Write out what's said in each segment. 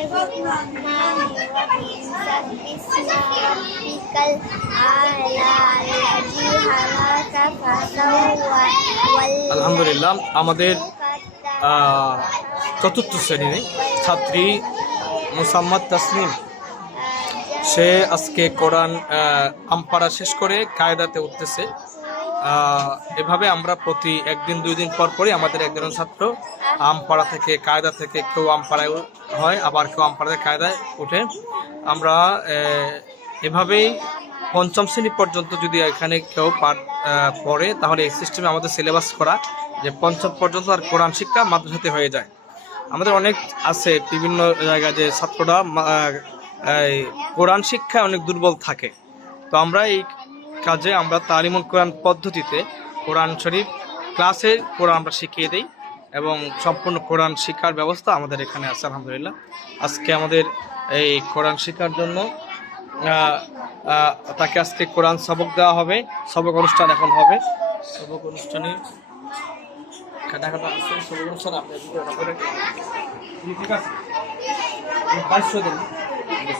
الرحمن الرحيم سبح اسم ربك الأعلى الذي خلق فسوى والذي আলহামদুলিল্লাহ আমাদের قدر আহ, চতুর্থ শ্রেণীর ছাত্রী মুসাম্মদ তাসনিম সে আজকে কোরআন আহ, আমপাড়া শেষ করে কায়দাতে উঠতেছে আহ, এভাবে আমরা প্রতি একদিন, দুই দিন পর পরই আমাদের একজন ছাত্র আমপাড়া থেকে, কায়দা থেকে কেউ আমপাড়ায় হয়, আবার কেউ আমপাড়াতে কায়দায় ওঠে। আমরা এভাবেই পঞ্চম শ্রেণি পর্যন্ত যদি এখানে কেউ পাঠ পড়ে, তাহলে এই সিস্টেমে আমাদের সিলেবাস করা, যে পঞ্চম পর্যন্ত আর কোরআন শিক্ষা মাদ্রাসাতে হয়ে যায়। আমাদের অনেক আছে বিভিন্ন জায়গায় যে ছাত্ররা কোরআন শিক্ষায় অনেক দুর্বল থাকে। তো আমরা এই কাজে আমরা তালিমুল কোরআন পদ্ধতিতে কোরআন শরীফ ক্লাসে কোরআন আমরা শিখিয়ে দিই এবং সম্পূর্ণ কোরআন শিক্ষার ব্যবস্থা আমাদের এখানে আছে, আলহামদুলিল্লাহ। আজকে আমাদের এই কোরআন শিক্ষার জন্য তাকে আজকে কোরআন সবক দেওয়া হবে, সবক অনুষ্ঠান এখন হবে। সবক অনুষ্ঠানে সবক অনুষ্ঠান আপনি ঠিক আছে। দিন।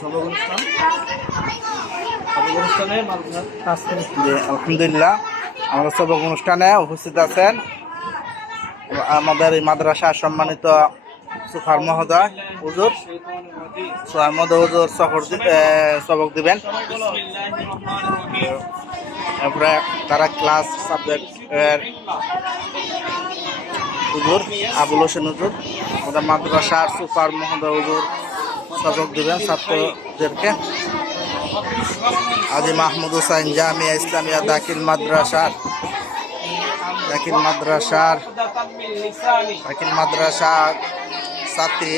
সবক অনুষ্ঠান। আলহামদুলিল্লাহ। আমাদের সবক অনুষ্ঠানে উপস্থিত আছেন আমাদের এই মাদ্রাসার সম্মানিত সুফার মহোদয়, হুজুর। সুফার মহোদয়, হুজুর, সফর সবক দিবেন। তারপরে তারা ক্লাস সাবজেক্ট হুজুর, আবুল হোসেন হুজুর। আমাদের মাদ্রাসার সুফার মহোদয়, হুজুর, সবক দিবেন ছাত্রদেরকে। আজি মাহমুদ হুসাইন জামিয়া ইসলামিয়া দাখিল মাদ্রাসার দাখিল মাদ্রাসার দাখিল মাদ্রাসার ছাত্রী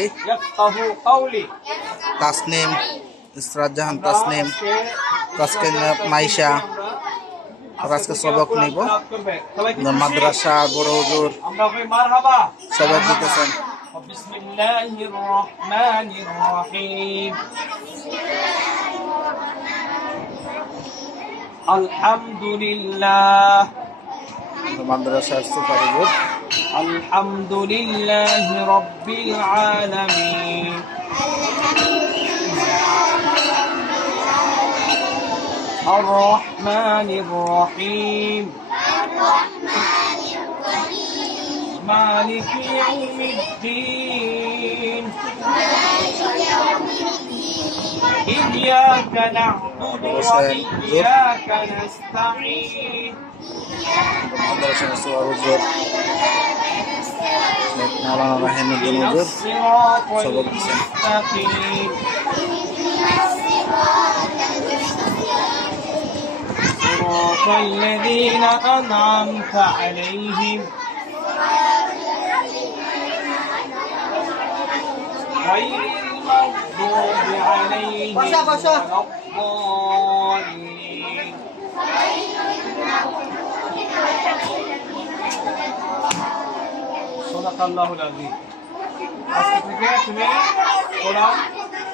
তাসনিম ইসরাত জাহান তাসনিম তাসকিন মাইশা ওরা আজকে সবক নিব মাদ্রাসা বড় হুজুর আমরা কই মারহাবা সবক দিতেছেন بسم الله الرحمن الرحيم الحمد لله মাদ্রাসার সুপার হুজুর الحمد لله رب العالمين الرحمن الرحيم مالك يوم الدين إياك نعبد وإياك نستعين. مولانا رحيم الدين وزير صدق المستقيم. صراط الذين أنعمت عليهم. غير المغضوب عليهم ولا الضالين صدق الله العظيم আজকে থেকে তুমি কোরআন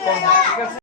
পড়বা ঠিক আছে